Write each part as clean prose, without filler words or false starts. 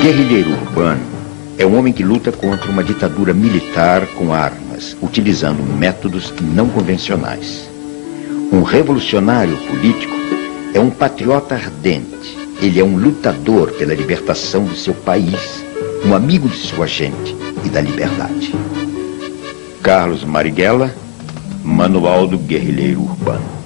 Guerrilheiro urbano é um homem que luta contra uma ditadura militar com armas, utilizando métodos não convencionais. Um revolucionário político é um patriota ardente. Ele é um lutador pela libertação do seu país, um amigo de sua gente e da liberdade. Carlos Marighella, Manual do Guerrilheiro Urbano.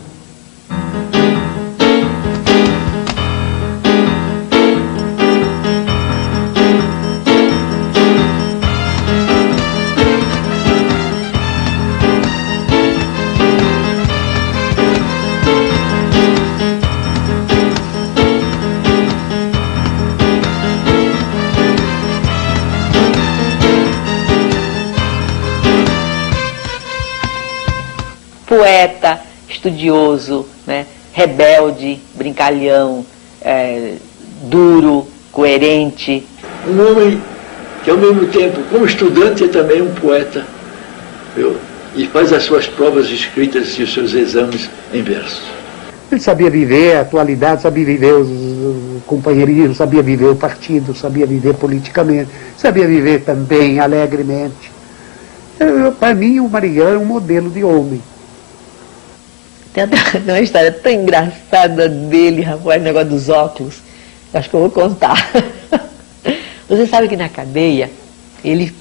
Poeta, estudioso, né? Rebelde, brincalhão, duro, coerente. Um homem que ao mesmo tempo, como estudante, é também um poeta, viu? E faz as suas provas escritas e os seus exames em versos. Ele sabia viver a atualidade, sabia viver o companheirismo, sabia viver o partido, sabia viver politicamente, sabia viver também alegremente. Para mim, o Marighella é um modelo de homem. Tem uma história tão engraçada dele, rapaz, o negócio dos óculos. Acho que eu vou contar. Você sabe que na cadeia, ele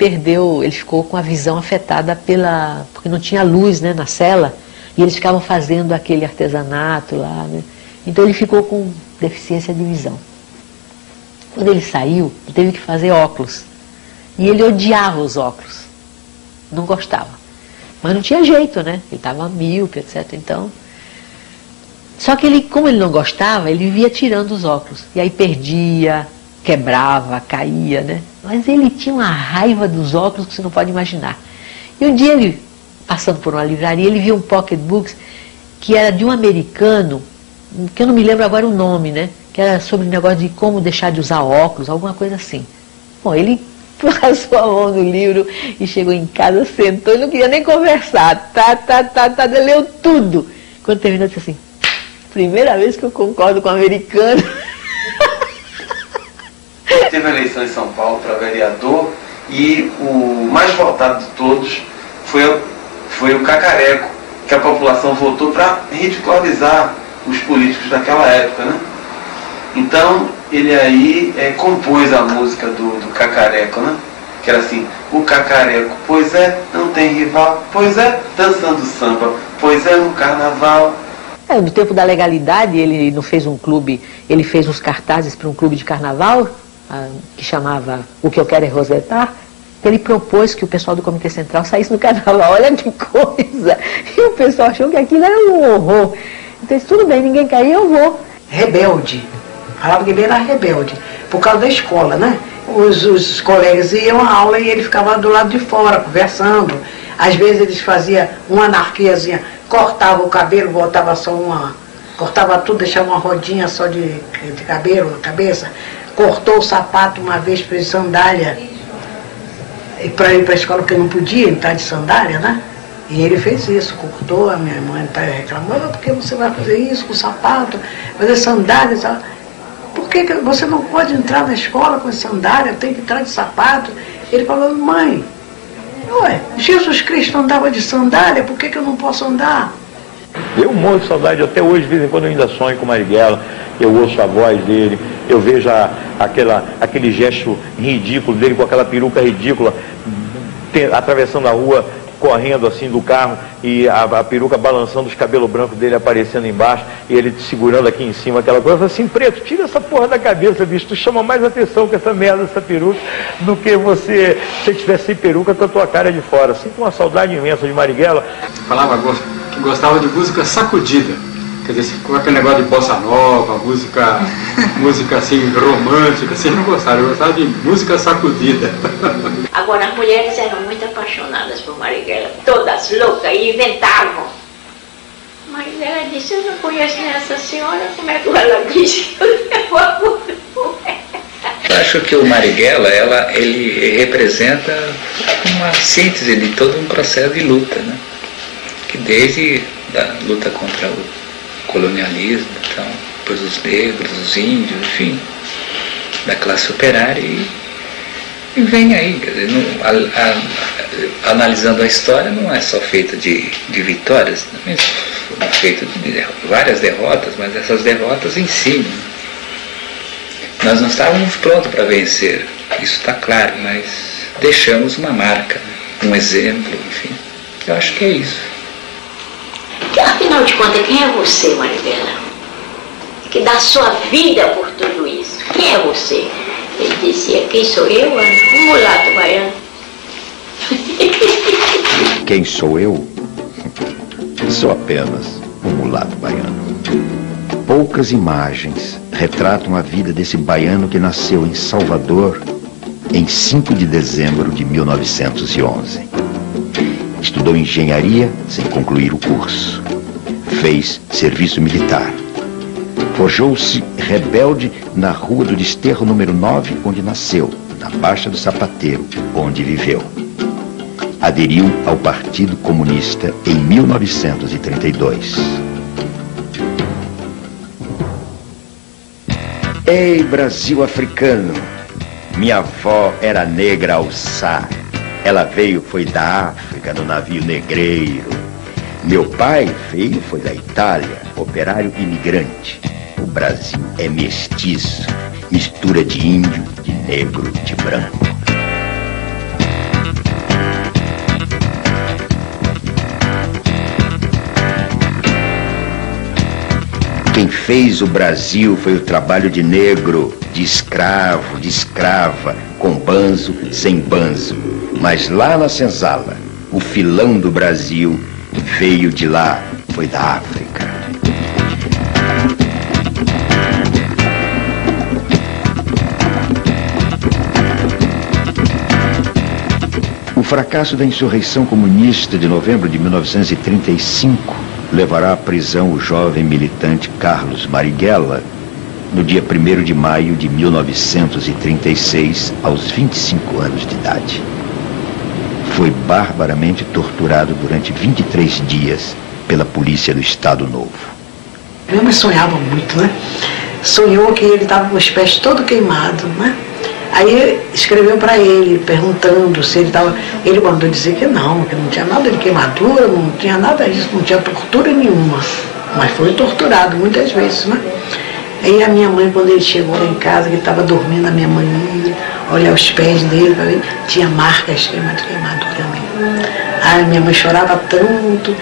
ficou com a visão afetada porque não tinha luz, né, na cela, e eles ficavam fazendo aquele artesanato lá, né? Então ele ficou com deficiência de visão. Quando ele saiu, ele teve que fazer óculos. E ele odiava os óculos. Não gostava. Mas não tinha jeito, né? Ele estava míope, etc. Então... Só que como ele não gostava, ele vivia tirando os óculos. E aí perdia, quebrava, caía, né? Mas ele tinha uma raiva dos óculos que você não pode imaginar. E um dia ele, passando por uma livraria, ele viu um pocketbook que era de um americano, que eu não me lembro agora o nome, né? Que era sobre o negócio de como deixar de usar óculos, alguma coisa assim. Bom, ele passou a mão no livro e chegou em casa, sentou e não queria nem conversar. Leu tudo. Quando terminou, disse assim: primeira vez que eu concordo com o americano. Teve a eleição em São Paulo para vereador e o mais votado de todos foi o Cacareco, que a população votou para ridicularizar os políticos daquela época, né? Então ele aí compôs a música do Cacareco, né? Que era assim: o Cacareco, pois é, não tem rival, pois é, dançando samba, pois é, no carnaval. No tempo da legalidade, ele não fez um clube, ele fez uns cartazes para um clube de carnaval, que chamava O Que Eu Quero É Rosetar. Ele propôs que o pessoal do Comitê Central saísse no carnaval. Olha que coisa! E o pessoal achou que aquilo era um horror. Então disse: tudo bem, ninguém cair, eu vou. Rebelde. Falava que ele era rebelde, por causa da escola, né? Os colegas iam à aula e ele ficava do lado de fora, conversando. Às vezes eles faziam uma anarquiazinha, cortava o cabelo, botava só cortava tudo, deixava uma rodinha só de cabelo na cabeça. Cortou o sapato uma vez, fez sandália, para ir para a escola, porque não podia entrar de sandália, né? E ele fez isso, cortou. A minha mãe está reclamando: por que você vai fazer isso com o sapato, fazer sandália? Por que você não pode entrar na escola com sandália, tem que entrar de sapato? Ele falou: mãe, ué, Jesus Cristo andava de sandália, por que eu não posso andar? Eu morro de saudade, até hoje, de vez em quando eu ainda sonho com o Marighella, eu ouço a voz dele, eu vejo aquele gesto ridículo dele, com aquela peruca ridícula, atravessando a rua, correndo assim do carro, e a peruca balançando, os cabelos brancos dele aparecendo embaixo, e ele segurando aqui em cima aquela coisa. Eu falei assim: preto, tira essa porra da cabeça, bicho, tu chama mais atenção com essa merda, essa peruca, do que se você tivesse sem peruca com a tua cara de fora. Sinto uma saudade imensa de Marighella. Falava que gostava de música sacudida, quer dizer, com aquele negócio de bossa nova, música assim, romântica, assim, não gostava, eu gostava de música sacudida. Agora, as mulheres eram muito apaixonadas por Marighella, todas loucas, e inventavam. Marighella disse: eu não conheço essa senhora, como é que ela disse? Eu acho que o Marighella, ele representa uma síntese de todo um processo de luta, né? Que desde a luta contra o colonialismo, então, depois os negros, os índios, enfim, da classe operária e vem aí. Quer dizer, analisando a história, não é só feita de vitórias, também foram feitas de várias derrotas, mas essas derrotas ensinam. Nós não estávamos prontos para vencer, isso está claro, mas deixamos uma marca, um exemplo, enfim. Eu acho que é isso. Afinal de contas, quem é você, Marighella? Que dá sua vida por tudo isso. Quem é você? Ele dizia, quem sou eu? Um mulato baiano. Quem sou eu? Sou apenas um mulato baiano. Poucas imagens retratam a vida desse baiano que nasceu em Salvador em 5 de dezembro de 1911. Estudou engenharia sem concluir o curso. Fez serviço militar. Forjou-se rebelde na Rua do Desterro, número 9, onde nasceu, na Baixa do Sapateiro, onde viveu. Aderiu ao Partido Comunista em 1932. Ei, Brasil africano, minha avó era negra alçá. Ela foi da África, no navio negreiro. Meu pai foi da Itália, operário imigrante. O Brasil é mestiço, mistura de índio, de negro, de branco. Quem fez o Brasil foi o trabalho de negro, de escravo, de escrava, com banzo, sem banzo. Mas lá na senzala, o filão do Brasil veio de lá, foi da África. O fracasso da insurreição comunista de novembro de 1935 levará à prisão o jovem militante Carlos Marighella no dia 1º de maio de 1936, aos 25 anos de idade. Foi barbaramente torturado durante 23 dias pela polícia do Estado Novo. Minha mãe sonhava muito, né? Sonhou que ele estava com os pés todo queimado, né? Aí escreveu para ele, perguntando se ele estava... Ele mandou dizer que não tinha nada de queimadura, não tinha nada disso, não tinha tortura nenhuma. Mas foi torturado muitas vezes, né? Aí a minha mãe, quando ele chegou lá em casa, que ele estava dormindo, a minha mãe ia olhar os pés dele, para ver, tinha marcas de queimadura mesmo. Aí a minha mãe chorava tanto.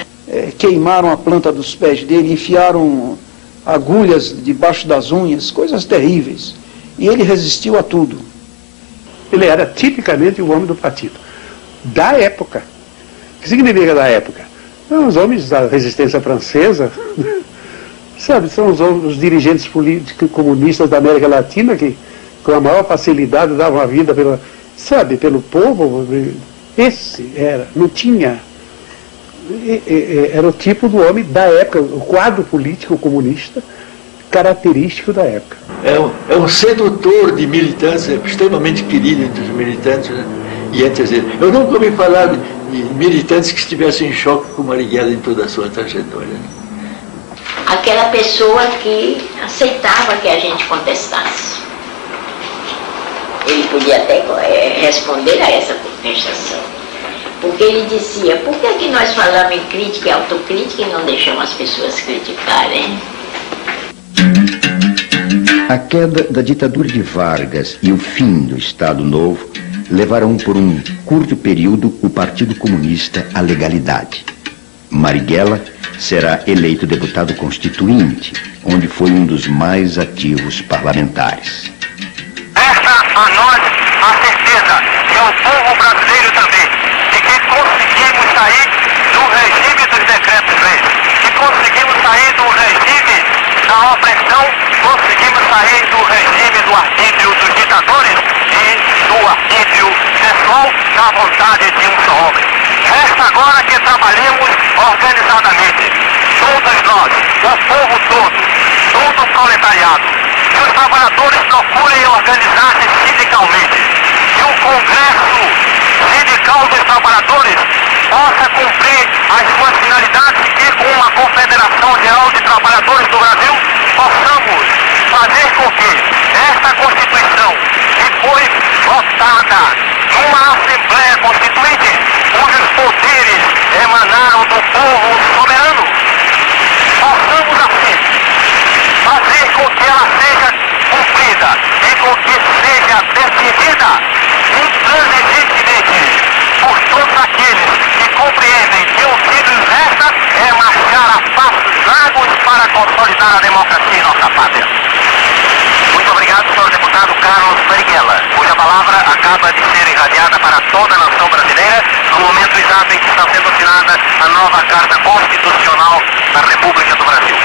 Queimaram a planta dos pés dele, enfiaram agulhas debaixo das unhas, coisas terríveis. E ele resistiu a tudo. Ele era tipicamente o homem do partido. Da época. O que significa da época? Os homens da resistência francesa, sabe, são os dirigentes políticos comunistas da América Latina que com a maior facilidade davam a vida pelo povo. Esse era, não tinha... Era o tipo do homem da época, o quadro político comunista característico da época. É um sedutor de militantes, extremamente querido entre os militantes, né? E entre eles. Eu nunca ouvi falar de militantes que estivessem em choque com Marighella em toda a sua trajetória. Né? Aquela pessoa que aceitava que a gente contestasse. Ele podia até responder a essa contestação. Porque ele dizia, por que nós falamos em crítica e autocrítica e não deixamos as pessoas criticarem? A queda da ditadura de Vargas e o fim do Estado Novo levaram por um curto período o Partido Comunista à legalidade. Marighella será eleito deputado constituinte, onde foi um dos mais ativos parlamentares. Resta a nós a certeza, e ao povo brasileiro também, de que conseguimos sair do regime dos decretos-leis, que conseguimos sair do regime da opressão, conseguimos sair do regime do arbítrio dos ditadores e do arbítrio pessoal da vontade de um só homem. Resta agora que trabalhemos organizadamente, todos nós, o povo todo o proletariado, que os trabalhadores procurem organizar-se sindicalmente, que o Congresso Sindical dos Trabalhadores possa cumprir as suas finalidades e com a Confederação Geral de Trabalhadores do Brasil possamos fazer com que esta Constituição, que foi votada numa Assembleia Constituinte, cujos poderes emanaram do povo soberano, possamos assim fazer com que ela seja cumprida e com que seja defendida intransigentemente por todos aqueles que compreendem que o que nos resta é marchar a passos largos para consolidar a democracia em nossa pátria. Muito obrigado, senhor deputado Carlos Marighella, cuja palavra acaba de ser irradiada para toda a nação brasileira no momento exato em que está sendo assinada a nova Carta Constitucional da República do Brasil.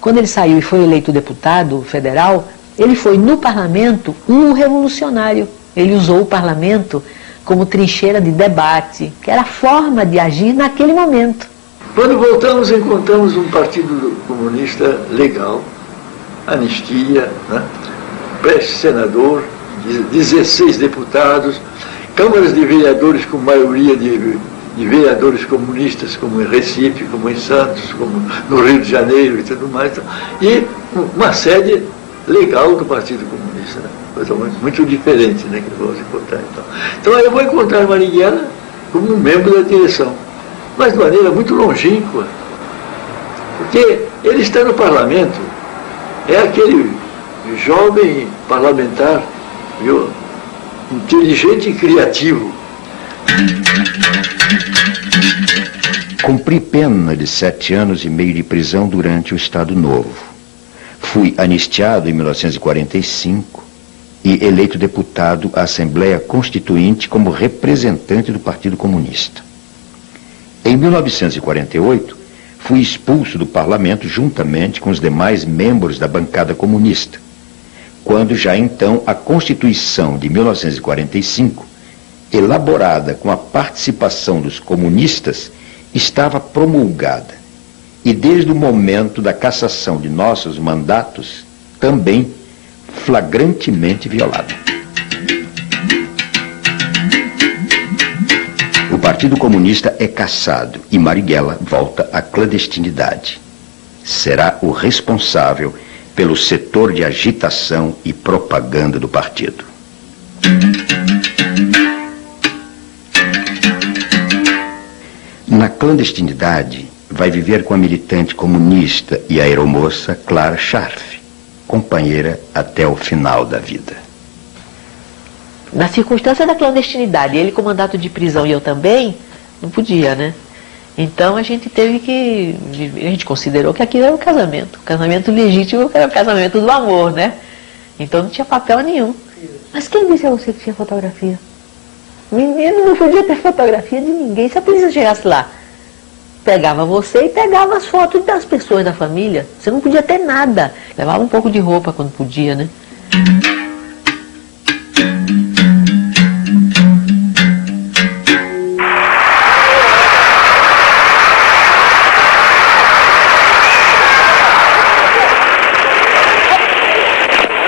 Quando ele saiu e foi eleito deputado federal, ele foi no parlamento um revolucionário. Ele usou o parlamento como trincheira de debate, que era a forma de agir naquele momento. Quando voltamos, encontramos um partido comunista legal, anistia, né? Pré-senador, 16 deputados, câmaras de vereadores com maioria de vereadores comunistas, como em Recife, como em Santos, como no Rio de Janeiro e tudo mais, e uma sede legal do Partido Comunista, né? Coisa muito diferente, né, que vamos encontrar então. Então eu vou encontrar Marighella como um membro da direção, mas de maneira muito longínqua, porque ele está no parlamento, é aquele jovem parlamentar, viu, inteligente e criativo. Cumpri pena de 7 anos e meio de prisão durante o Estado Novo. Fui anistiado em 1945 e eleito deputado à Assembleia Constituinte como representante do Partido Comunista. Em 1948, fui expulso do parlamento juntamente com os demais membros da bancada comunista, quando já então a Constituição de 1945, elaborada com a participação dos comunistas, estava promulgada e desde o momento da cassação de nossos mandatos, também flagrantemente violada. O Partido Comunista é cassado e Marighella volta à clandestinidade. Será o responsável pelo setor de agitação e propaganda do partido. Na clandestinidade, vai viver com a militante comunista e aeromoça Clara Scharf, companheira até o final da vida. Na circunstância da clandestinidade, ele com mandato de prisão e eu também, não podia, né? Então a gente teve que... A gente considerou que aquilo era um casamento. O casamento legítimo era o casamento do amor, né? Então não tinha papel nenhum. Mas quem disse a você que tinha fotografia? Menino, não podia ter fotografia de ninguém. Se a polícia chegasse lá, pegava você e pegava as fotos das pessoas da família. Você não podia ter nada. Levava um pouco de roupa quando podia, né?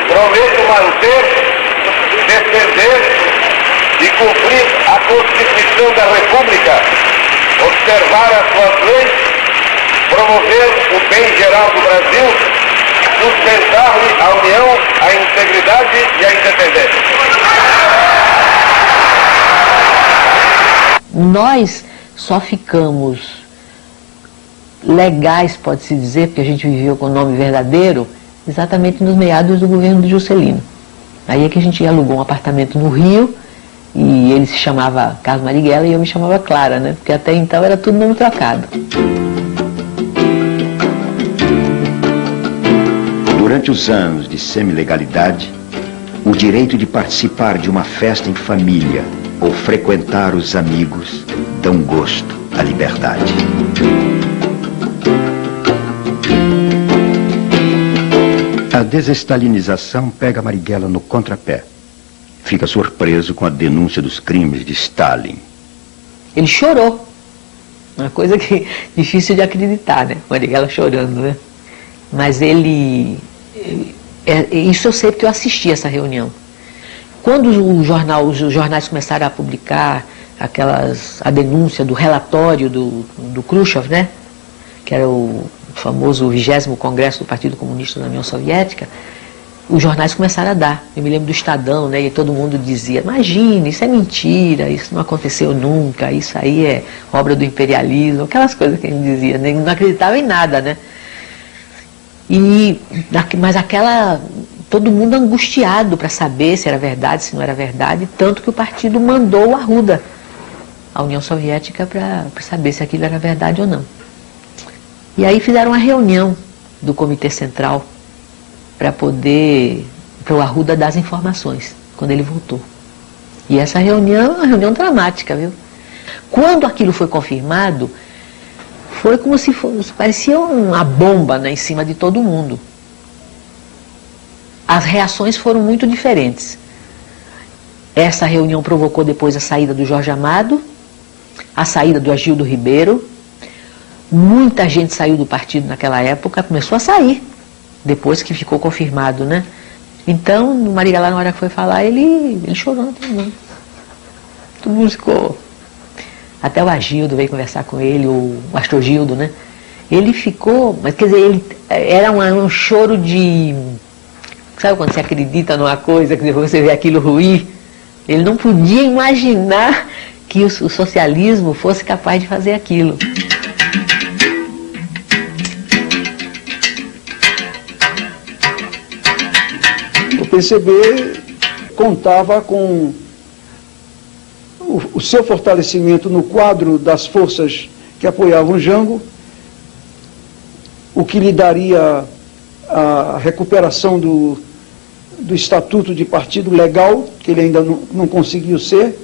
Prometo manter, defender e cumprir a Constituição da República, observar as suas leis, promover o bem geral do Brasil, sustentar-lhe a união, a integridade e a independência. Nós só ficamos legais, pode-se dizer, porque a gente viveu com o nome verdadeiro, exatamente nos meados do governo de Juscelino. Aí é que a gente alugou um apartamento no Rio, e ele se chamava Carlos Marighella e eu me chamava Clara, né? Porque até então era tudo nome trocado. Durante os anos de semi-legalidade, o direito de participar de uma festa em família ou frequentar os amigos dão gosto à liberdade. A desestalinização pega Marighella no contrapé. Fica surpreso com a denúncia dos crimes de Stalin. Ele chorou. Uma coisa que difícil de acreditar, né? Marighella chorando, né? Mas ele... isso eu sei porque eu assisti essa reunião. Quando os jornais começaram a publicar a denúncia do relatório do Khrushchev, né? Que era o famoso 20º Congresso do Partido Comunista da União Soviética, os jornais começaram a dar. Eu me lembro do Estadão, né, e todo mundo dizia, imagine, isso é mentira, isso não aconteceu nunca, isso aí é obra do imperialismo, aquelas coisas que a gente dizia, né, não acreditava em nada, né? Mas todo mundo angustiado para saber se era verdade, se não era verdade, tanto que o partido mandou o Arruda à União Soviética para saber se aquilo era verdade ou não. E aí fizeram uma reunião do Comitê Central para o Arruda dar as informações, quando ele voltou. E essa reunião é uma reunião dramática, viu? Quando aquilo foi confirmado, foi como se parecia uma bomba, né, em cima de todo mundo. As reações foram muito diferentes. Essa reunião provocou depois a saída do Jorge Amado, a saída do Agildo Ribeiro. Muita gente saiu do partido naquela época, começou a sair, depois que ficou confirmado, né? Então, o Marighella, na hora que foi falar, ele chorou, todo mundo ficou. Até o Agildo veio conversar com ele, o Astrogildo, né? Ele ficou, mas quer dizer, era um choro de... Sabe quando você acredita numa coisa, que depois você vê aquilo ruir? Ele não podia imaginar que o socialismo fosse capaz de fazer aquilo. O PCB contava com o seu fortalecimento no quadro das forças que apoiavam Jango, o que lhe daria a recuperação do estatuto de partido legal, que ele ainda não conseguiu ser,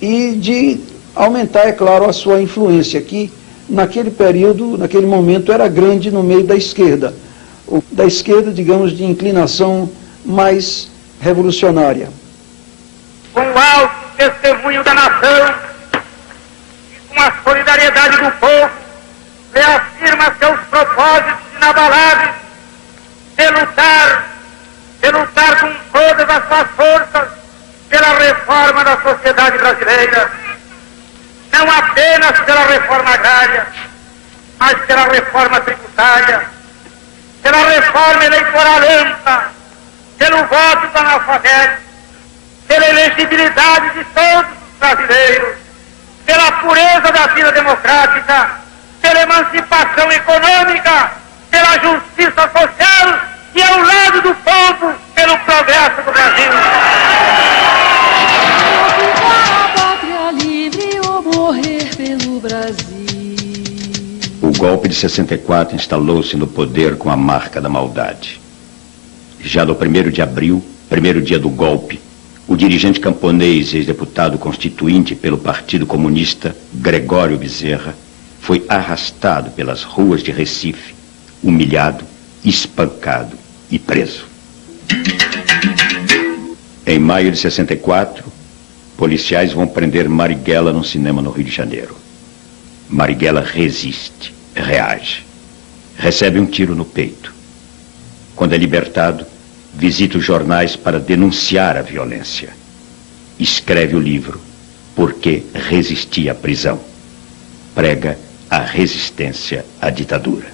e de aumentar, é claro, a sua influência, que naquele período, naquele momento, era grande no meio da esquerda, digamos, de inclinação mais revolucionária. Com o alto testemunho da nação e com a solidariedade do povo, reafirma seus propósitos inabaláveis de lutar com todas as suas forças pela reforma da sociedade brasileira, não apenas pela reforma agrária, mas pela reforma tributária, pela reforma eleitoral ampla, pelo voto do analfabeto, pela elegibilidade de todos os brasileiros, pela pureza da vida democrática, pela emancipação econômica, pela justiça social e ao lado do povo, pelo progresso do Brasil. O golpe de 64 instalou-se no poder com a marca da maldade. Já no 1º de abril, primeiro dia do golpe, o dirigente camponês e ex-deputado constituinte pelo Partido Comunista, Gregório Bezerra, foi arrastado pelas ruas de Recife, humilhado, espancado e preso. Em maio de 64, policiais vão prender Marighella num cinema no Rio de Janeiro. Marighella resiste, reage. Recebe um tiro no peito. Quando é libertado, visita os jornais para denunciar a violência. Escreve o livro Por que Resisti à Prisão. Prega a resistência à ditadura.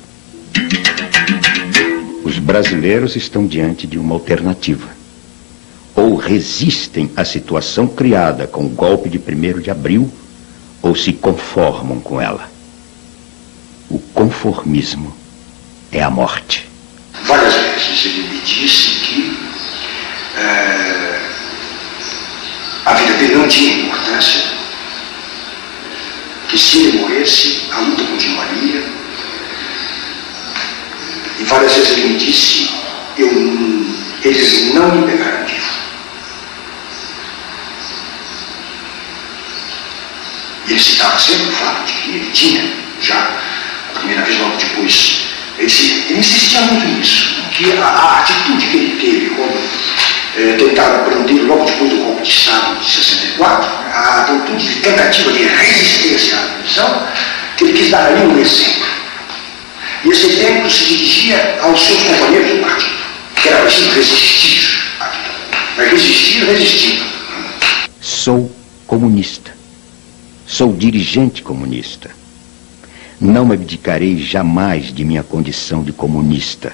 Os brasileiros estão diante de uma alternativa. Ou resistem à situação criada com o golpe de 1º de abril, ou se conformam com ela. O conformismo é a morte. Várias vezes ele me disse que a vida dele não tinha importância, que se ele morresse, a luta continuaria. E várias vezes ele me disse, eles não me pegaram vivo. E ele citava sempre o fato de que ele tinha, já a primeira vez, logo depois, ele insistia muito nisso, que a atitude que ele teve quando tentaram prender logo depois do golpe de Estado de 64, a atitude de tentativa de resistência à prisão, que ele quis dar ali um exemplo. E esse exemplo se dirigia aos seus companheiros do partido, que era preciso resistir à ditadura. Mas resistir, resistindo. Sou comunista. Sou dirigente comunista. Não abdicarei jamais de minha condição de comunista.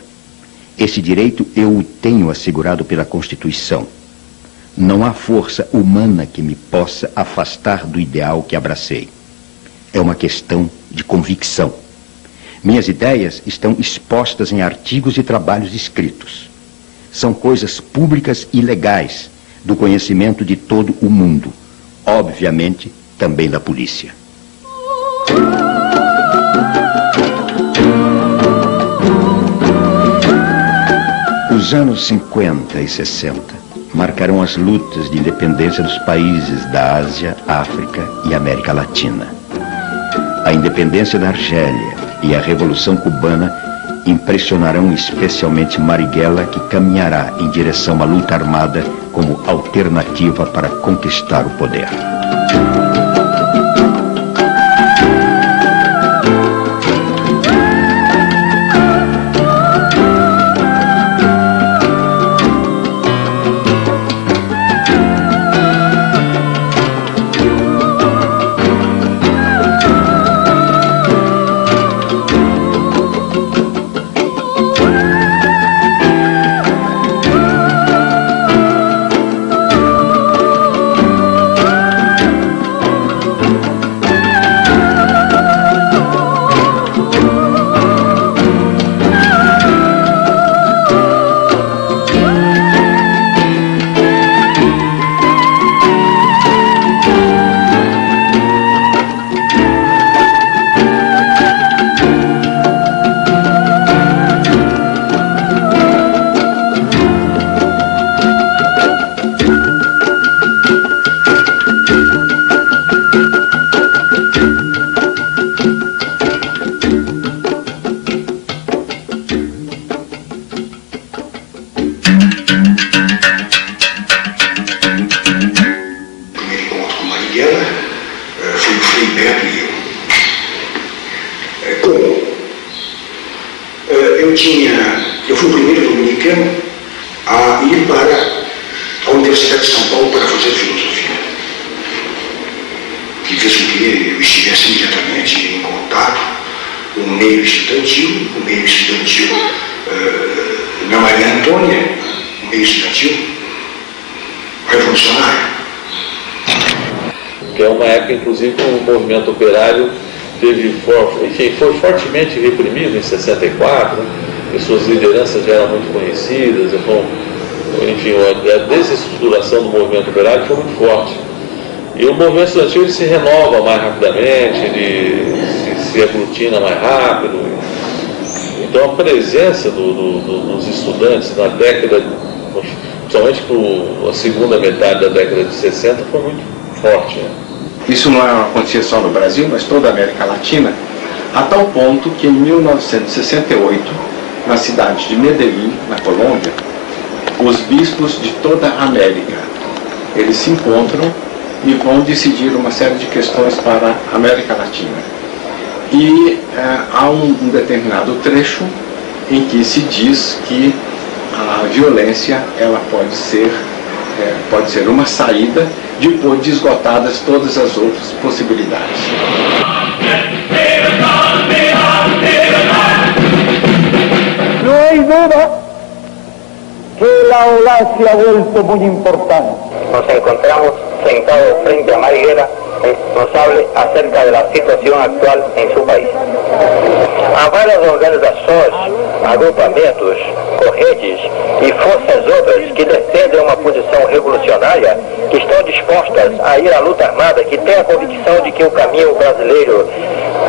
Esse direito eu o tenho assegurado pela Constituição. Não há força humana que me possa afastar do ideal que abracei. É uma questão de convicção. Minhas ideias estão expostas em artigos e trabalhos escritos. São coisas públicas e legais, do conhecimento de todo o mundo, obviamente também da polícia. Os anos 50 e 60 marcarão as lutas de independência dos países da Ásia, África e América Latina. A independência da Argélia e a Revolução Cubana impressionarão especialmente Marighella, que caminhará em direção à luta armada como alternativa para conquistar o poder. Eu fui o primeiro dominicano a ir para a Universidade de São Paulo para fazer filosofia. Que fez com que eu estivesse imediatamente em contato com o meio estudantil, na Maria Antônia, o meio estudantil revolucionário. Que é uma época, inclusive, que o movimento operário foi fortemente reprimido em 64, e suas lideranças já eram muito conhecidas, enfim, a desestruturação do movimento operário foi muito forte. E o movimento estudantil ele se renova mais rapidamente, ele se aglutina mais rápido. Então a presença dos estudantes na década, principalmente a segunda metade da década de 60, foi muito forte. Né? Isso não acontecia só no Brasil, mas toda a América Latina, a tal ponto que em 1968, na cidade de Medellín, na Colômbia, os bispos de toda a América, eles se encontram e vão decidir uma série de questões para a América Latina. E há um determinado trecho em que se diz que a violência ela pode ser uma saída depois de esgotadas todas as outras possibilidades. No hay duda que la ola se ha vuelto muy importante. Nos encontramos sentados frente a Marighella, nos hable acerca de la situación actual en su país. Há várias organizações, agrupamentos, correntes e forças outras que defendem uma posição revolucionária, que estão dispostas a ir à luta armada, que têm a convicção de que o caminho brasileiro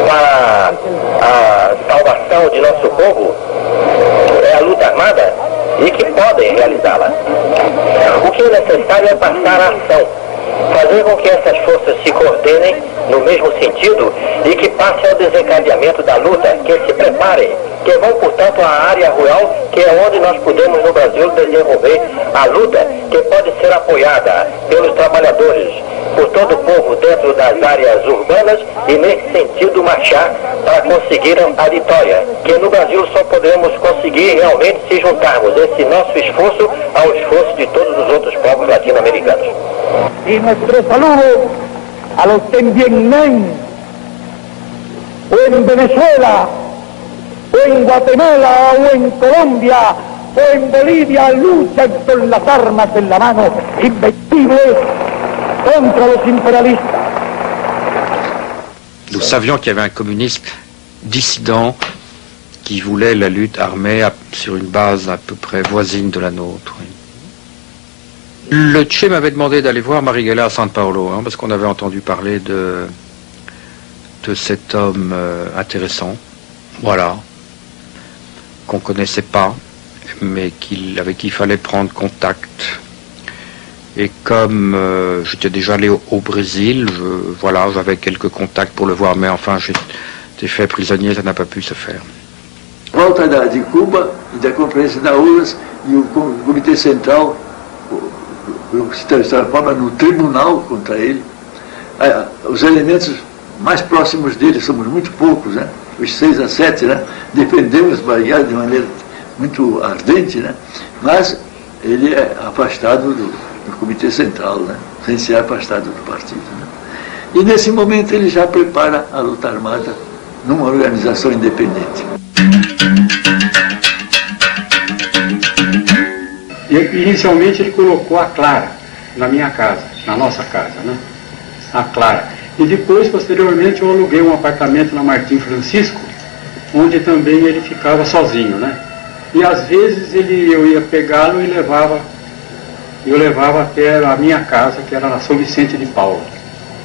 para a salvação de nosso povo é a luta armada e que podem realizá-la. O que é necessário é passar a ação, fazer com que essas forças se coordenem no mesmo sentido e que passem ao desencadeamento da luta, que se preparem, que vão, portanto, à área rural, que é onde nós podemos no Brasil desenvolver a luta, que pode ser apoiada pelos trabalhadores, por todo o povo dentro das áreas urbanas e, nesse sentido, marchar para conseguir a vitória, que no Brasil só podemos conseguir realmente se juntarmos esse nosso esforço ao esforço de todos os outros povos latino-americanos. Y nuestro saludo a los que en Vietnam, o en Venezuela, o en Guatemala, o en Colombia, en Bolivia luchan con las armas en la mano, invencibles contra los imperialistas. Nous savions qu'il y avait un communiste dissident qui voulait la lutte armée sur une base à peu près voisine de la nôtre. Le Che m'avait demandé d'aller voir Marighella à San Paolo, parce qu'on avait entendu parler de cet homme intéressant, voilà, qu'on ne connaissait pas, mais avec qui il fallait prendre contact. Et comme j'étais déjà allé au Brésil, voilà, j'avais quelques contacts pour le voir, mais enfin j'étais fait prisonnier, ça n'a pas pu se faire. Volta de Cuba e da Conferência da URSS e o Comitê Central se transforma no tribunal contra ele. Os elementos mais próximos dele, somos muito poucos, né? Os 6 a 7, né? Defendemos Marighella de maneira muito ardente, né? Mas ele é afastado do Comitê Central, né? Sem ser afastado do partido. Né? E nesse momento ele já prepara a luta armada numa organização independente. Inicialmente ele colocou a Clara na minha casa, na nossa casa, né? A Clara. E depois, posteriormente, eu aluguei um apartamento na Martim Francisco, onde também ele ficava sozinho, né? E às vezes eu ia pegá-lo e eu levava até a minha casa, que era na São Vicente de Paula,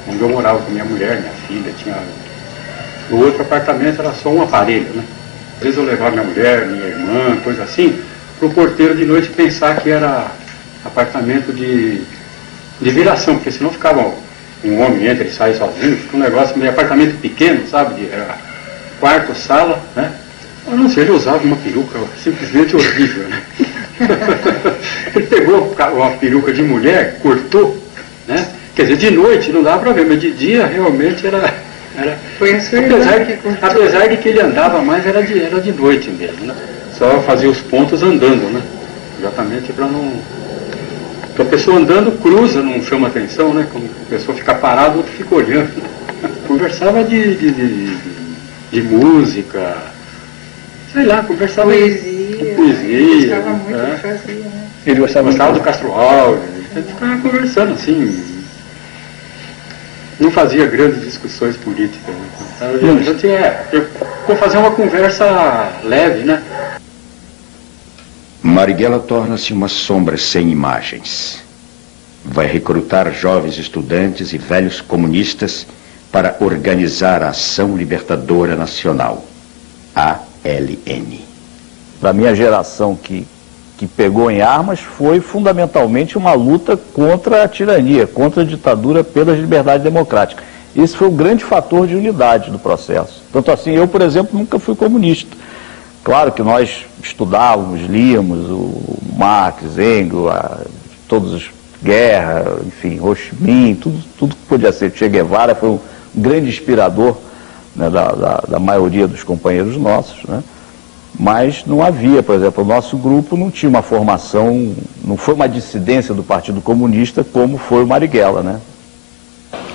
onde eu morava com minha mulher, minha filha, o outro apartamento era só um aparelho, né? Às vezes eu levava minha mulher, minha irmã, coisa assim, para o porteiro de noite pensar que era apartamento de viração, porque senão ficava um homem entra e sai sozinho, fica um negócio meio apartamento pequeno, sabe? Era quarto, sala, né? Eu não sei, ele usava uma peruca simplesmente horrível, né? Ele pegou uma peruca de mulher, cortou, né? Quer dizer, de noite não dava para ver, mas de dia realmente era Foi a sua apesar de que ele andava mais, era de noite mesmo, né? Só fazia os pontos andando, né? Exatamente para não... Porque a pessoa andando cruza, não chama atenção, né? Quando a pessoa fica parada, o outro fica olhando. Conversava de música, sei lá, conversava poesia. Poesia. Gostava muito de fazer, né? Ele gostava do Castro Alves, ele ficava conversando assim. Não fazia grandes discussões políticas, né? A gente vou fazer uma conversa leve, né? Marighella torna-se uma sombra sem imagens. Vai recrutar jovens estudantes e velhos comunistas para organizar a Ação Libertadora Nacional, ALN. Para a minha geração que pegou em armas, foi fundamentalmente uma luta contra a tirania, contra a ditadura pelas liberdades democráticas. Esse foi o grande fator de unidade do processo. Tanto assim, eu, por exemplo, nunca fui comunista. Claro que nós estudávamos, líamos o Marx, Engels, todos os Guerra, enfim, Ho Chi Minh, tudo que podia ser. Che Guevara foi um grande inspirador, né, da maioria dos companheiros nossos, né? Mas não havia, por exemplo, o nosso grupo não tinha uma formação, não foi uma dissidência do Partido Comunista como foi o Marighella, né?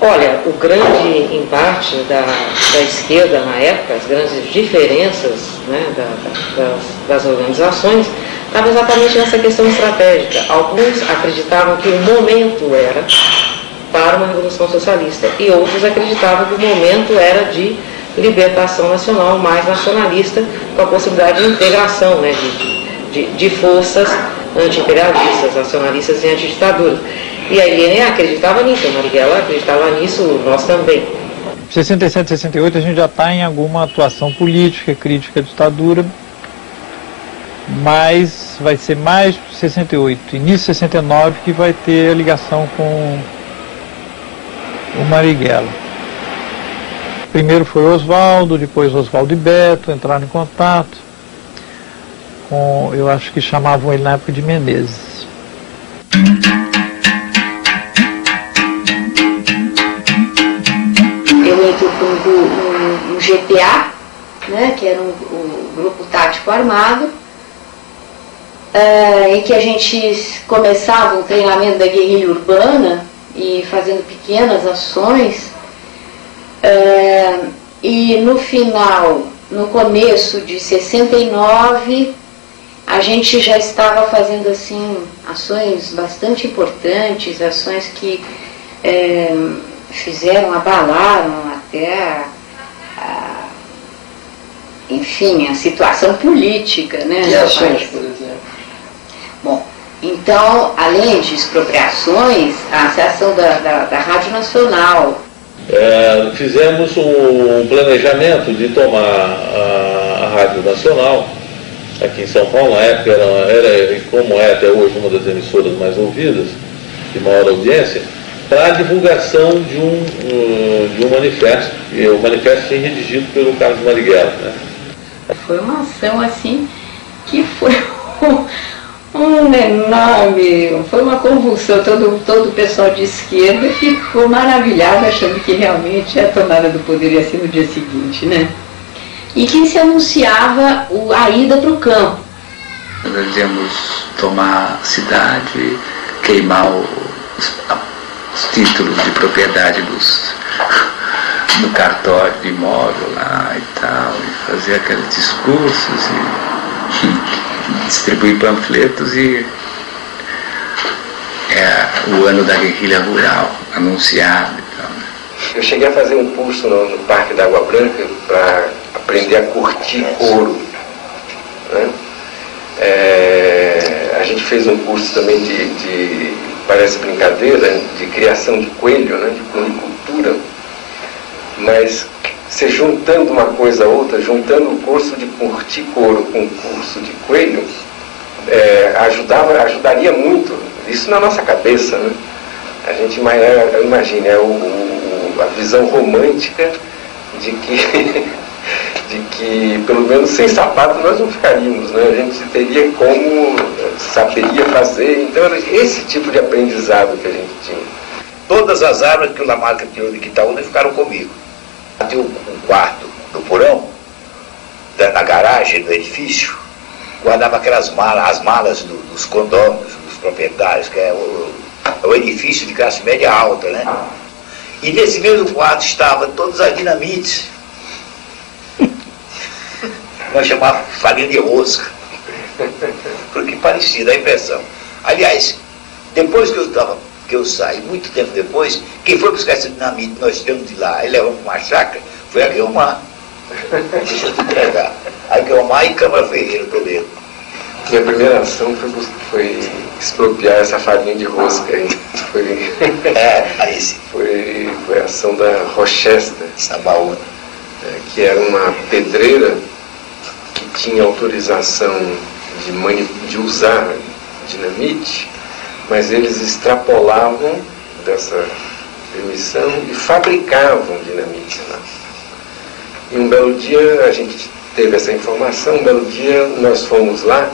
Olha, o grande embate da esquerda na época, as grandes diferenças, né, das organizações, estava exatamente nessa questão estratégica. Alguns acreditavam que o momento era para uma revolução socialista e outros acreditavam que o momento era de libertação nacional, mais nacionalista, com a possibilidade de integração, né, de forças anti-imperialistas, nacionalistas e antiditaduras. E a ILN acreditava nisso, a Marighella acreditava nisso, nós também. Em 67, 68 a gente já está em alguma atuação política, crítica à ditadura, mas vai ser mais 68, início de 69 que vai ter a ligação com o Marighella. Primeiro foi Oswaldo, depois Oswaldo e Beto entraram em contato com, eu acho que chamavam ele na época de Menezes. Eu entro no GPA, né, que era um grupo tático armado, em que a gente começava o treinamento da guerrilha urbana e fazendo pequenas ações. E no final, no começo de 69, a gente já estava fazendo assim ações bastante importantes, ações que abalaram até enfim, a situação política, né? Que ações, por exemplo? Bom, então, além de expropriações, a Associação da Rádio Nacional. Fizemos um planejamento de tomar a Rádio Nacional aqui em São Paulo. Na época era como é até hoje, uma das emissoras mais ouvidas, de maior audiência, para a divulgação de um manifesto, o manifesto foi redigido pelo Carlos Marighella, né? Foi uma ação assim que foi foi uma convulsão. Todo o pessoal de esquerda ficou maravilhado, achando que realmente a tomada do poder ia ser no dia seguinte, né? E que se anunciava a ida para o campo. Nós íamos tomar a cidade, queimar os títulos de propriedade no cartório de imóvel lá e tal, e fazer aqueles discursos e distribuir panfletos e o ano da guerrilha rural anunciado e tal. Eu cheguei a fazer um curso no Parque da Água Branca para aprender a curtir couro, né? A gente fez um curso também de parece brincadeira, de criação de coelho, né? De conicultura, mas você juntando uma coisa a outra, juntando o curso de curtir couro com o curso de coelho, ajudaria muito, isso na nossa cabeça, né? A gente imagina, a visão romântica de que pelo menos sem sapato nós não ficaríamos, né? A gente teria saberia fazer, então era esse tipo de aprendizado que a gente tinha. Todas as armas que o Lamarca tirou de Quitaúna ficaram comigo. Tinha um quarto no porão, na garagem do edifício, guardava aquelas malas, as malas dos condôminos, dos proprietários, que é o edifício de classe média alta, né? E nesse mesmo quarto estavam todas as dinamites. Nós chamávamos farinha de rosca, porque parecia, dá a impressão. Aliás, depois que eu saí, muito tempo depois, quem foi buscar essa dinamite, nós temos de lá, e levamos para uma chácara, foi a Guilmar. Deixa eu te entregar. A Guilmar e Câmara Ferreira também. Minha primeira ação foi expropriar essa farinha de rosca aí. Foi a ação da Rochester, Sabaúna, que era uma pedreira que tinha autorização de usar dinamite, mas eles extrapolavam dessa permissão e fabricavam dinamite lá. E um belo dia a gente teve essa informação, um belo dia nós fomos lá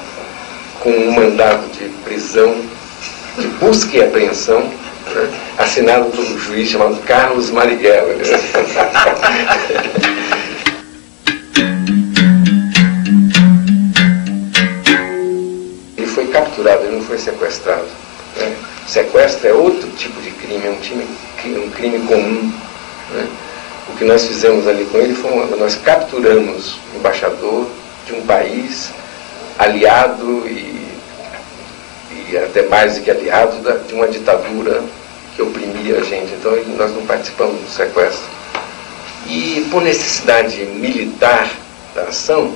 com um mandado de prisão, de busca e apreensão, né, assinado por um juiz chamado Carlos Marighella. Ele foi capturado, ele não foi sequestrado. Né? Sequestro é outro tipo de crime, é um crime comum. Né? O que nós fizemos ali com ele foi nós capturamos um embaixador de um país aliado e até mais do que aliado de uma ditadura que oprimia a gente. Então nós não participamos do sequestro. E por necessidade militar da ação,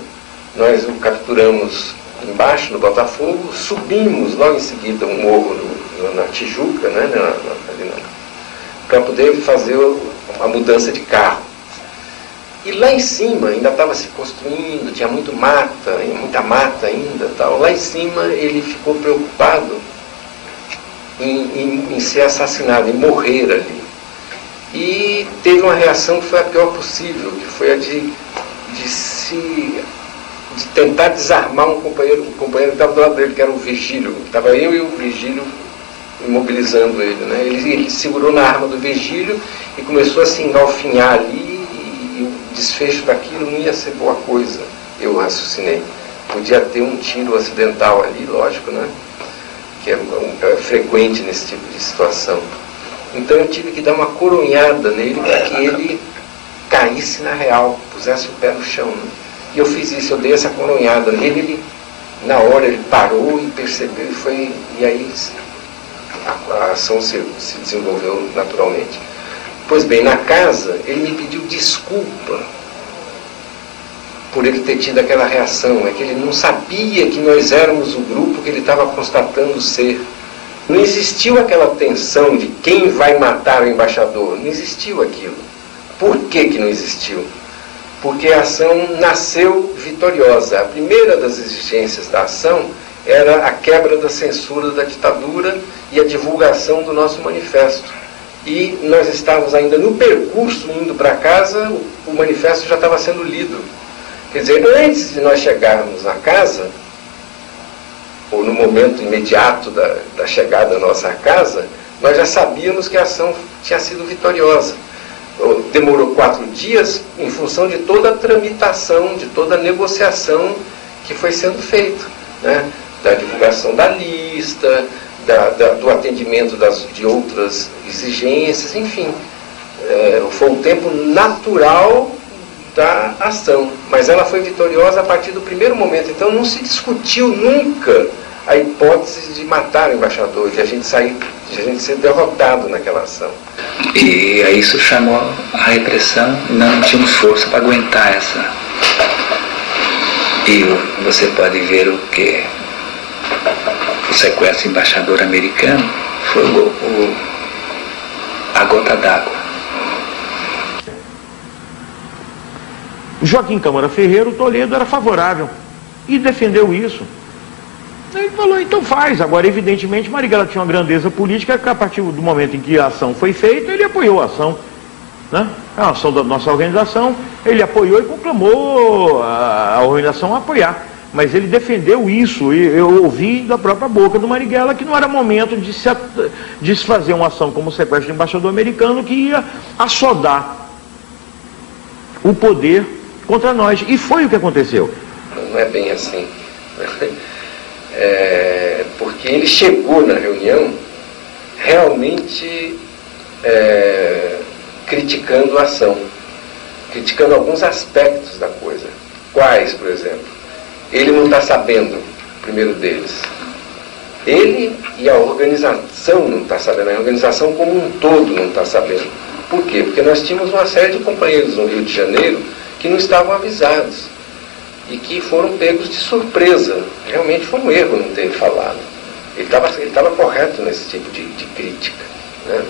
nós o capturamos embaixo, no Botafogo, subimos logo em seguida um morro na Tijuca, né, para poder fazer uma mudança de carro. E lá em cima ainda estava se construindo, tinha muita mata ainda, tal. Lá em cima ele ficou preocupado em ser assassinado, em morrer ali. E teve uma reação que foi a pior possível, que foi a de tentar desarmar um companheiro que estava do lado dele, que era o Virgílio. Estava eu e o Virgílio imobilizando ele, né? Ele segurou na arma do Virgílio e começou a se engalfinhar ali, e o desfecho daquilo não ia ser boa coisa, eu raciocinei. Podia ter um tiro acidental ali, lógico, né? Que é frequente nesse tipo de situação. Então eu tive que dar uma coronhada nele para que ele caísse na real, pusesse o pé no chão, né? E eu fiz isso, eu dei essa coronhada nele, ele Na hora ele parou e percebeu e aí a ação se desenvolveu naturalmente. Pois bem, na casa ele me pediu desculpa por ele ter tido aquela reação. É que ele não sabia que nós éramos o grupo que ele estava constatando ser. Não existiu aquela tensão de quem vai matar o embaixador. Não existiu aquilo. Por que não existiu? Porque a ação nasceu vitoriosa. A primeira das exigências da ação era a quebra da censura da ditadura e a divulgação do nosso manifesto. E nós estávamos ainda no percurso indo para casa, o manifesto já estava sendo lido. Quer dizer, antes de nós chegarmos na casa, ou no momento imediato da chegada da nossa casa, nós já sabíamos que a ação tinha sido vitoriosa. Demorou 4 dias em função de toda a tramitação, de toda a negociação que foi sendo feita, né? Da divulgação da lista, do atendimento de outras exigências, enfim. Foi um tempo natural da ação, mas ela foi vitoriosa a partir do primeiro momento. Então não se discutiu nunca a hipótese de matar o embaixador, de a gente ser derrotado naquela ação. E aí isso chamou a repressão, não tínhamos força para aguentar essa. E você pode ver o que o sequestro do embaixador americano foi a gota d'água. Joaquim Câmara Ferreira, o Toledo, era favorável e defendeu isso. Ele falou, então faz. Agora, evidentemente, Marighella tinha uma grandeza política que a partir do momento em que a ação foi feita, ele apoiou a ação. Né? A ação da nossa organização, ele apoiou e proclamou a organização a apoiar. Mas ele defendeu isso, e eu ouvi da própria boca do Marighella que não era momento de se fazer uma ação como o sequestro do embaixador americano que ia assodar o poder contra nós. E foi o que aconteceu. Não é bem assim. Porque ele chegou na reunião realmente criticando a ação, criticando alguns aspectos da coisa. Quais, por exemplo? Ele não está sabendo, o primeiro deles. Ele e a organização não está sabendo, a organização como um todo não está sabendo. Por quê? Porque nós tínhamos uma série de companheiros no Rio de Janeiro que não estavam avisados e que foram pegos de surpresa. Realmente foi um erro não ter falado. Ele estava correto nesse tipo de crítica, né?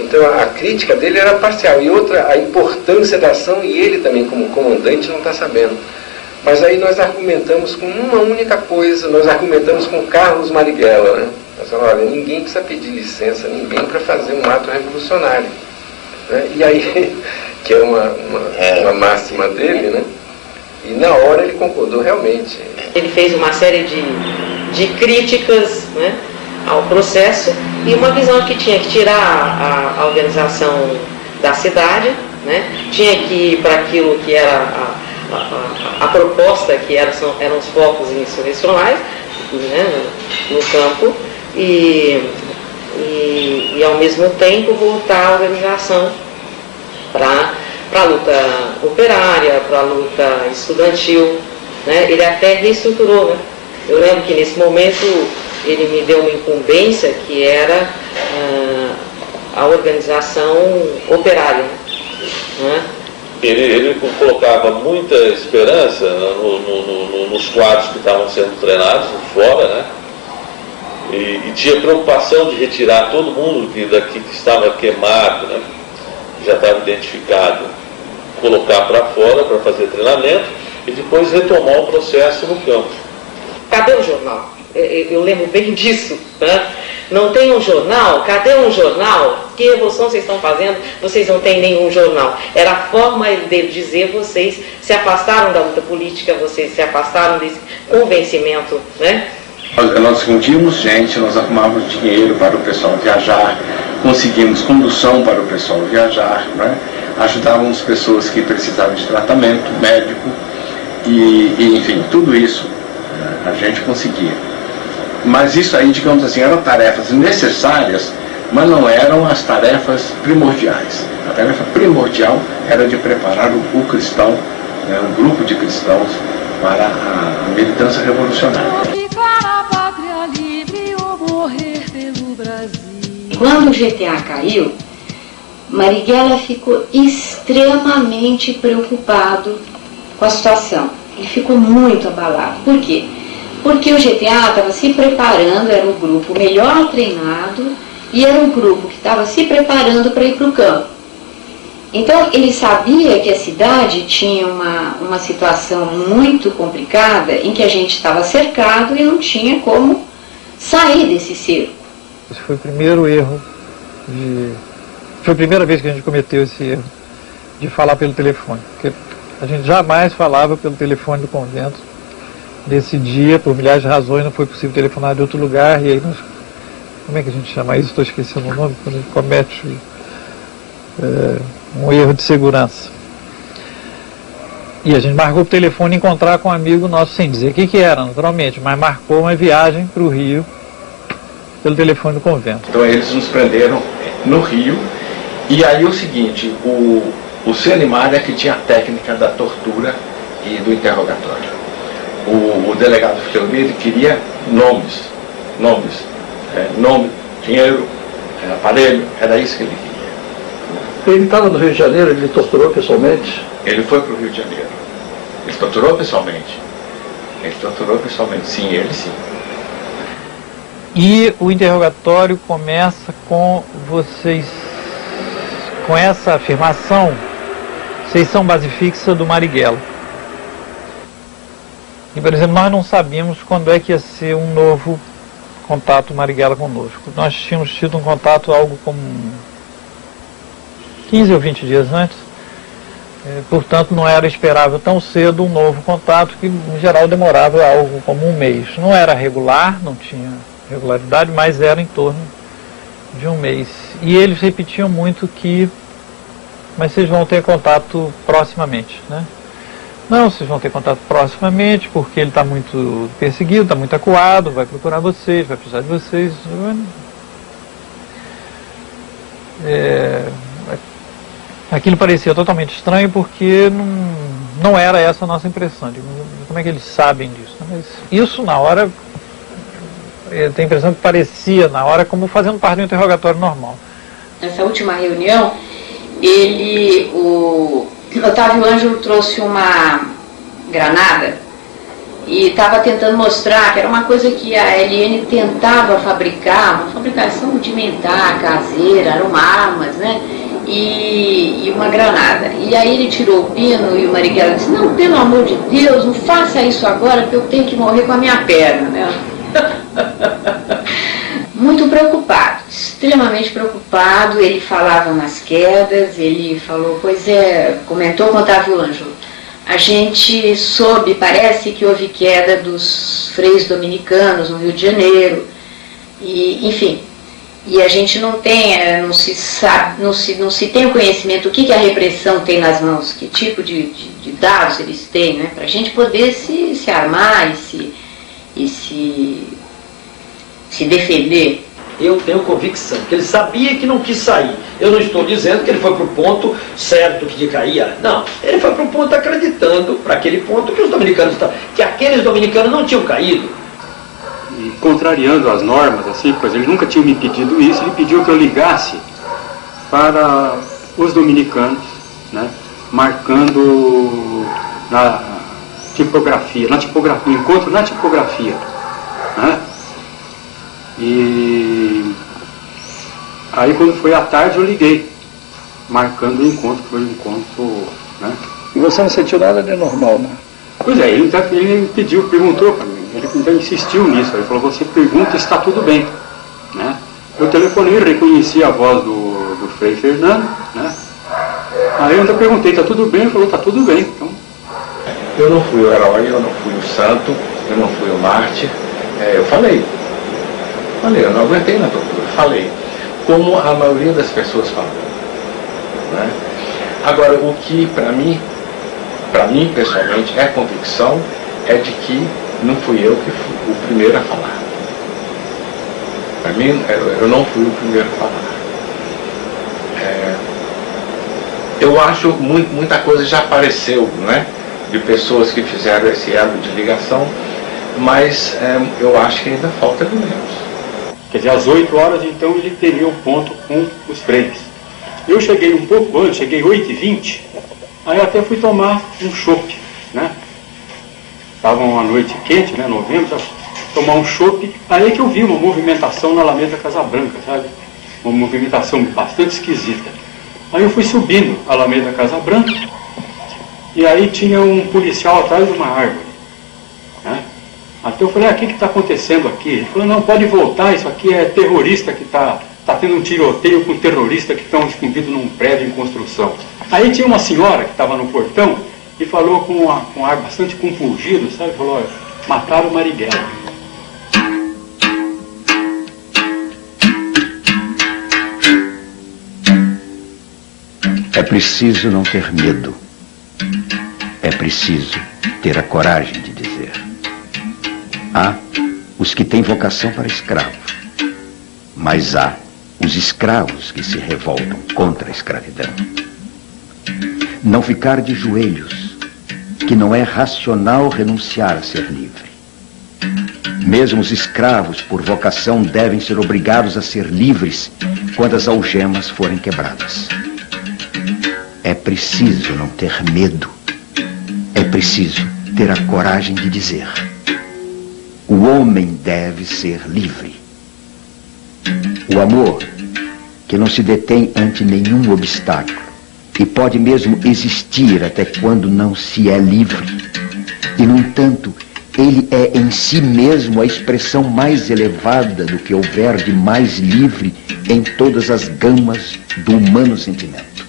Então a crítica dele era parcial. E outra, a importância da ação, e ele também como comandante não está sabendo. Mas aí nós argumentamos com uma única coisa, nós argumentamos com Carlos Marighella, né? Nós falamos, olha, ninguém precisa pedir licença, ninguém para fazer um ato revolucionário, né? E aí, que é uma máxima dele, né? E na hora ele concordou realmente. Ele fez uma série de críticas, né, ao processo e uma visão que tinha que tirar a organização da cidade, né? Tinha que ir para aquilo que era a proposta, que eram os focos insurrecionais, né, no campo, e ao mesmo tempo voltar a organização para a luta operária, para a luta estudantil, né? Ele até reestruturou, né? Eu lembro que nesse momento ele me deu uma incumbência que era a organização operária, né? Ele colocava muita esperança nos quadros que estavam sendo treinados fora, né? E tinha preocupação de retirar todo mundo daqui que estava queimado, né? Já estava identificado, colocar para fora para fazer treinamento e depois retomar o processo no campo. Cadê o jornal? Eu lembro bem disso, né? Não tem um jornal? Cadê um jornal? Que revolução vocês estão fazendo? Vocês não têm nenhum jornal. Era a forma dele dizer, vocês se afastaram da luta política, vocês se afastaram desse convencimento, né? Nós reuníamos gente, nós arrumávamos dinheiro para o pessoal viajar, conseguimos condução para o pessoal viajar, né? Ajudávamos pessoas que precisavam de tratamento médico e enfim, tudo isso a gente conseguia. Mas isso aí, digamos assim, eram tarefas necessárias, mas não eram as tarefas primordiais. A tarefa primordial era de preparar o cristão, né, um grupo de cristãos, para a militância revolucionária. Quando o GTA caiu, Marighella ficou extremamente preocupado com a situação. Ele ficou muito abalado. Por quê? Porque o GTA estava se preparando, era um grupo melhor treinado e era um grupo que estava se preparando para ir para o campo. Então ele sabia que a cidade tinha uma situação muito complicada em que a gente estava cercado e não tinha como sair desse cerco. Esse foi o primeiro erro, foi a primeira vez que a gente cometeu esse erro de falar pelo telefone, porque a gente jamais falava pelo telefone do convento. Nesse dia, por milhares de razões, não foi possível telefonar de outro lugar, e aí nós, como é que a gente chama isso? Estou esquecendo o nome, quando a gente comete um erro de segurança. E a gente marcou por telefone encontrar com um amigo nosso, sem dizer o que era, naturalmente, mas marcou uma viagem para o Rio pelo telefone do convento. Então eles nos prenderam no Rio, e aí o seguinte, o Senimar é que tinha a técnica da tortura e do interrogatório. O delegado Fleury queria nomes, nome, dinheiro, aparelho, era isso que ele queria. Ele estava no Rio de Janeiro, ele torturou pessoalmente? Ele foi para o Rio de Janeiro. Ele torturou pessoalmente. Sim, ele sim. E o interrogatório começa com vocês, com essa afirmação, vocês são base fixa do Marighella. E, por exemplo, nós não sabíamos quando é que ia ser um novo contato Marighella conosco. Nós tínhamos tido um contato algo como 15 ou 20 dias antes. Portanto, não era esperável tão cedo um novo contato, que em geral demorava algo como um mês. Não era regular, não tinha regularidade, mas era em torno de um mês. E eles repetiam muito que, mas vocês vão ter contato proximamente, né? Não, vocês vão ter contato proximamente, porque ele está muito perseguido, está muito acuado, vai procurar vocês, vai precisar de vocês. Aquilo parecia totalmente estranho, porque não era essa a nossa impressão. Como é que eles sabem disso? Mas isso, na hora, eu tenho a impressão que parecia, na hora, como fazendo parte de um interrogatório normal. Nessa última reunião, o Otávio Ângelo trouxe uma granada e estava tentando mostrar que era uma coisa que a LN tentava fabricar, uma fabricação rudimentar, caseira, eram armas, né? E uma granada. E aí ele tirou o pino e o Marighella disse: não, pelo amor de Deus, não faça isso agora, porque eu tenho que morrer com a minha perna, né? Muito preocupado, extremamente preocupado. Ele falava nas quedas, ele falou, comentou com Otávio Ângelo: a gente soube, parece que houve queda dos freios dominicanos no Rio de Janeiro, e, enfim, e a gente não tem, não se tem o conhecimento do que a repressão tem nas mãos, que tipo de dados eles têm, né, para a gente poder se armar e se defender. Eu tenho convicção que ele sabia que não quis sair. Eu não estou dizendo que ele foi para o ponto certo que caía. Não, ele foi para o ponto acreditando, para aquele ponto que os dominicanos estavam, que aqueles dominicanos não tinham caído. E contrariando as normas, assim, pois ele nunca tinha me pedido isso, ele pediu que eu ligasse para os dominicanos, né, marcando na tipografia, no encontro na tipografia, né? E aí quando foi à tarde eu liguei, marcando o encontro, foi um encontro, né? E você não sentiu nada de normal, né? Pois é, ele perguntou para mim, ele então insistiu nisso, ele falou, você pergunta, está tudo bem, né? Eu telefonei, reconheci a voz do Frei Fernando, né? Aí eu ainda perguntei, está tudo bem? Ele falou, está tudo bem. Então... Eu não fui o herói, eu não fui o santo, eu não fui o mártir, eu falei, eu não aguentei na tortura, falei, como a maioria das pessoas falam, né? Agora, o que para mim pessoalmente é convicção, é de que não fui eu que fui o primeiro a falar. Para mim, eu não fui o primeiro a falar. Eu acho muita coisa já apareceu, né? de pessoas que fizeram esse elo de ligação, mas eu acho que ainda falta elementos. Quer dizer, às 8 horas, então, ele teria o ponto com os trens. Eu cheguei um pouco antes, cheguei 8h20, aí até fui tomar um chopp, né? Estava uma noite quente, né, novembro, tomar um chopp, aí é que eu vi uma movimentação na Alameda Casa Branca, sabe? Uma movimentação bastante esquisita. Aí eu fui subindo a Alameda Casa Branca, e aí tinha um policial atrás de uma árvore, né? Até eu falei, o que está acontecendo aqui? Ele falou, não, pode voltar, isso aqui é terrorista que está tendo um tiroteio com terroristas que estão escondidos num prédio em construção. Aí tinha uma senhora que estava no portão e falou com um ar bastante compungido, sabe? Falou, olha, mataram o Marighella. É preciso não ter medo. É preciso ter a coragem de dizer. Há os que têm vocação para escravo, mas há os escravos que se revoltam contra a escravidão. Não ficar de joelhos, que não é racional renunciar a ser livre. Mesmo os escravos, por vocação, devem ser obrigados a ser livres quando as algemas forem quebradas. É preciso não ter medo. É preciso ter a coragem de dizer. O homem deve ser livre. O amor, que não se detém ante nenhum obstáculo e pode mesmo existir até quando não se é livre. E, no entanto, ele é em si mesmo a expressão mais elevada do que houver de mais livre em todas as gamas do humano sentimento.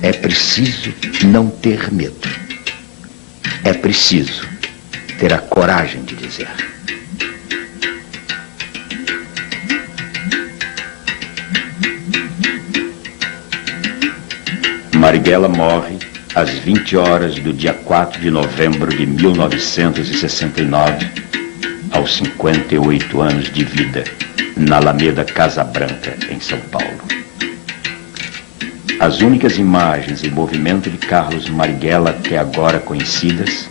É preciso não ter medo. É preciso ter a coragem de dizer. Marighella morre às 20 horas do dia 4 de novembro de 1969, aos 58 anos de vida, na Alameda Casa Branca, em São Paulo. As únicas imagens e movimento de Carlos Marighella até agora conhecidas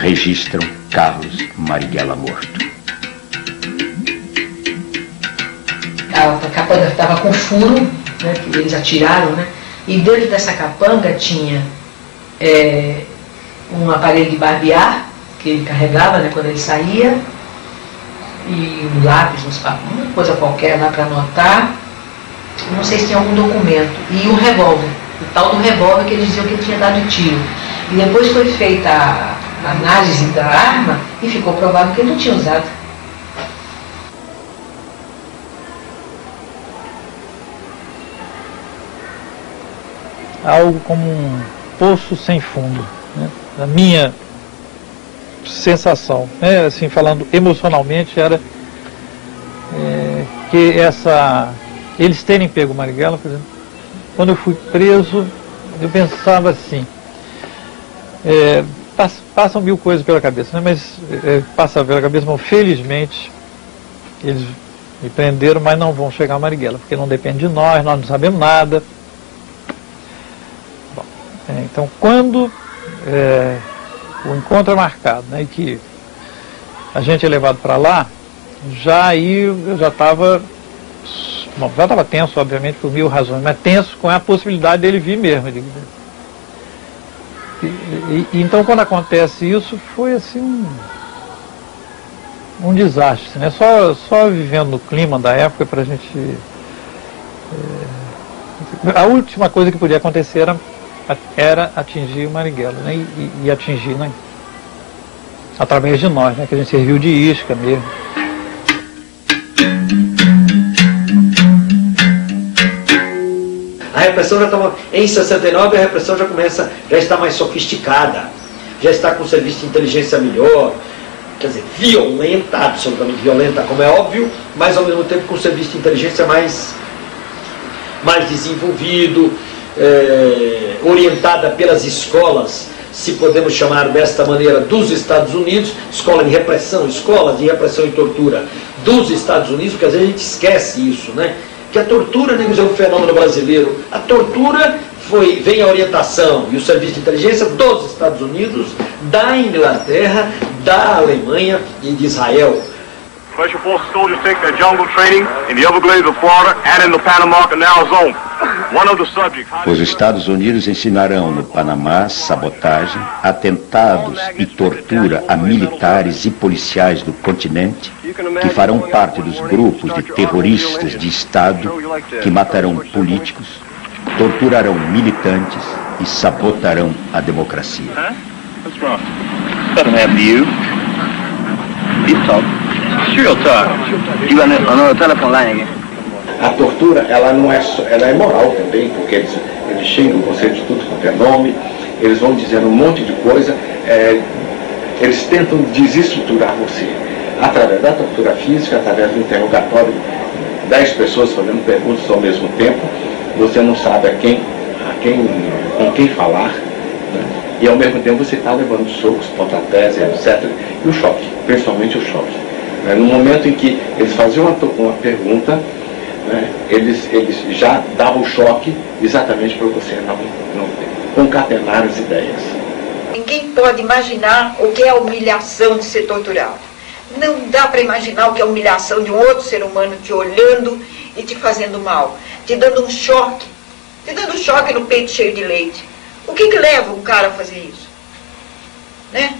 registram Carlos Marighella morto. A capanga estava com furo, né, que eles atiraram, né, e dentro dessa capanga tinha um aparelho de barbear que ele carregava, né, quando ele saía, e um lápis, uma coisa qualquer lá para anotar. Não sei se tinha algum documento, e um revólver, o tal do revólver que eles diziam que ele tinha dado tiro. E depois foi feita a análise da arma e ficou provado que ele não tinha usado. Algo como um poço sem fundo, né? A minha sensação, né? Assim, falando emocionalmente, era que eles terem pego o Marighella, por exemplo, quando eu fui preso, eu pensava assim, passam mil coisas pela cabeça, né? Mas passa pela cabeça, mas felizmente eles me prenderam, mas não vão chegar a Marighella, porque não depende de nós não sabemos nada. Bom, então, quando o encontro é marcado, né, e que a gente é levado para lá, eu já estava tenso, obviamente, por mil razões, mas tenso com a possibilidade dele vir mesmo. Então, quando acontece isso, foi assim um desastre, né? Só vivendo no clima da época para a gente... a última coisa que podia acontecer era atingir o Marighella, né? E atingir, né? Através de nós, né? Que a gente serviu de isca mesmo. A repressão já estava, em 69, a repressão já está mais sofisticada, já está com o serviço de inteligência melhor, quer dizer, violenta, absolutamente violenta, como é óbvio, mas ao mesmo tempo com o serviço de inteligência mais desenvolvido, orientada pelas escolas, se podemos chamar desta maneira, dos Estados Unidos, escolas de repressão e tortura dos Estados Unidos, porque às vezes a gente esquece isso, né? Que a tortura, nem é um fenômeno brasileiro. A tortura vem a orientação e o serviço de inteligência dos Estados Unidos, da Inglaterra, da Alemanha e de Israel. Special Forces soldiers take their jungle training in the Everglades of Florida and in the Panama Canal Zone. One of the subjects... Os Estados Unidos ensinarão no Panamá sabotagem, atentados e tortura a militares e policiais do continente que farão parte dos grupos de terroristas de Estado que matarão políticos, torturarão militantes e sabotarão a democracia. A tortura, ela não é só, ela é moral também, porque eles xingam você de tudo quanto é nome, eles vão dizendo um monte de coisa, eles tentam desestruturar você através da tortura física, através do interrogatório, 10 pessoas fazendo perguntas ao mesmo tempo, você não sabe com quem falar, né? E ao mesmo tempo você está levando socos, pontapés, etc. E o choque, principalmente o choque. No momento em que eles faziam uma pergunta, né, eles já davam o choque exatamente para você não concatenar as ideias. Ninguém pode imaginar o que é a humilhação de ser torturado. Não dá para imaginar o que é a humilhação de um outro ser humano te olhando e te fazendo mal, te dando um choque no peito cheio de leite. O que leva um cara a fazer isso? Né?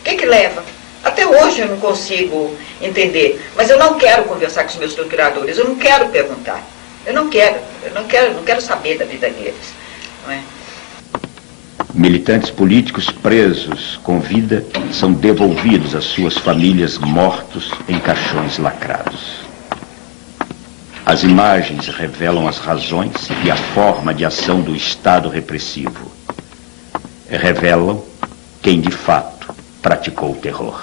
O que leva? Até hoje eu não consigo entender, mas eu não quero conversar com os meus torturadores, eu não quero perguntar, eu não quero saber da vida deles, não é? Militantes políticos presos com vida são devolvidos às suas famílias mortos em caixões lacrados. As imagens revelam as razões e a forma de ação do Estado repressivo. Revelam quem de fato praticou o terror.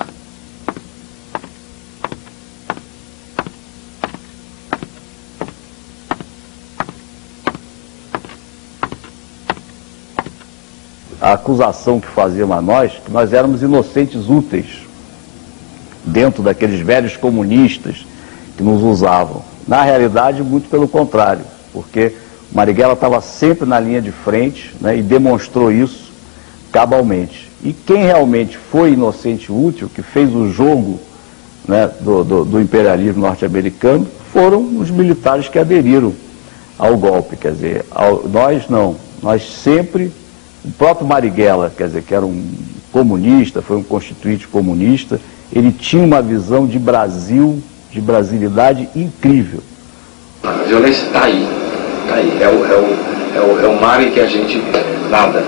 A acusação que faziam a nós, que nós éramos inocentes úteis, dentro daqueles velhos comunistas que nos usavam. Na realidade, muito pelo contrário, porque Marighella estava sempre na linha de frente, né, e demonstrou isso cabalmente. E quem realmente foi inocente útil, que fez o jogo, né, do imperialismo norte-americano, foram os militares que aderiram ao golpe. Quer dizer, nós não, nós sempre... O próprio Marighella, quer dizer, que era um comunista, foi um constituinte comunista, ele tinha uma visão de Brasil, de brasilidade incrível. A violência está aí, é o mar em que a vive, nada.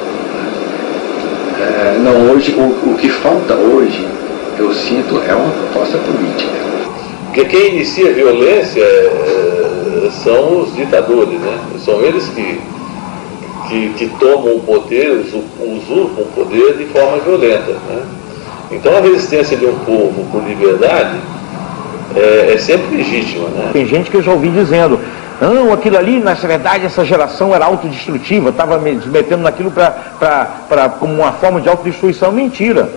Não, hoje, o que falta hoje, eu sinto, é uma proposta política. Porque quem inicia a violência são os ditadores, né? São eles que tomam o poder, usurpam o poder de forma violenta, né? Então a resistência de um povo por liberdade é sempre legítima, né? Tem gente que eu já ouvi dizendo, não, aquilo ali, na verdade, essa geração era autodestrutiva, estava me metendo naquilo como uma forma de autodestruição. Mentira.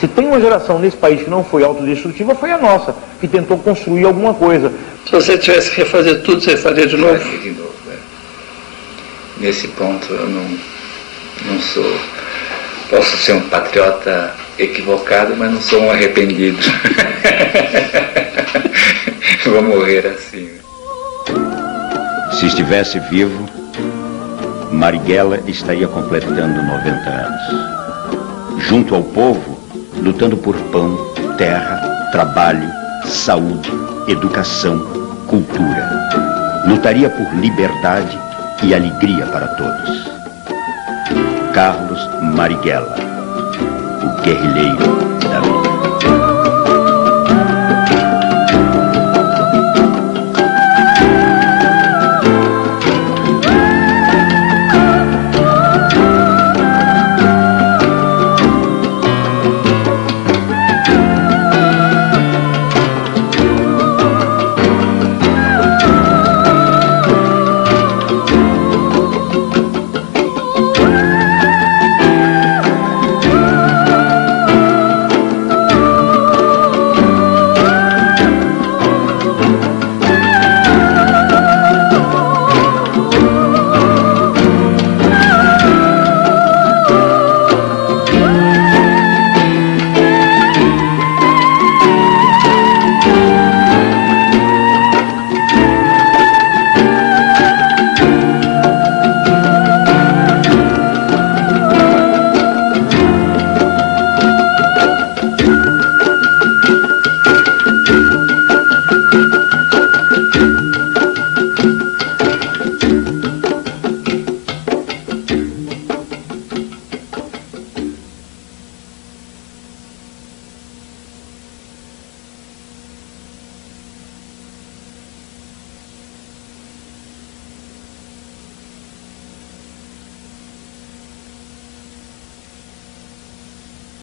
Se tem uma geração nesse país que não foi autodestrutiva, foi a nossa, que tentou construir alguma coisa. Se você tivesse que refazer tudo, você faria de novo? De novo, Nesse ponto eu não sou... Posso ser um patriota equivocado, mas não sou um arrependido. Vou morrer assim. Se estivesse vivo, Marighella estaria completando 90 anos. Junto ao povo, lutando por pão, terra, trabalho, saúde, educação, cultura. Lutaria por liberdade e alegria para todos. Carlos Marighella, o guerrilheiro da vida.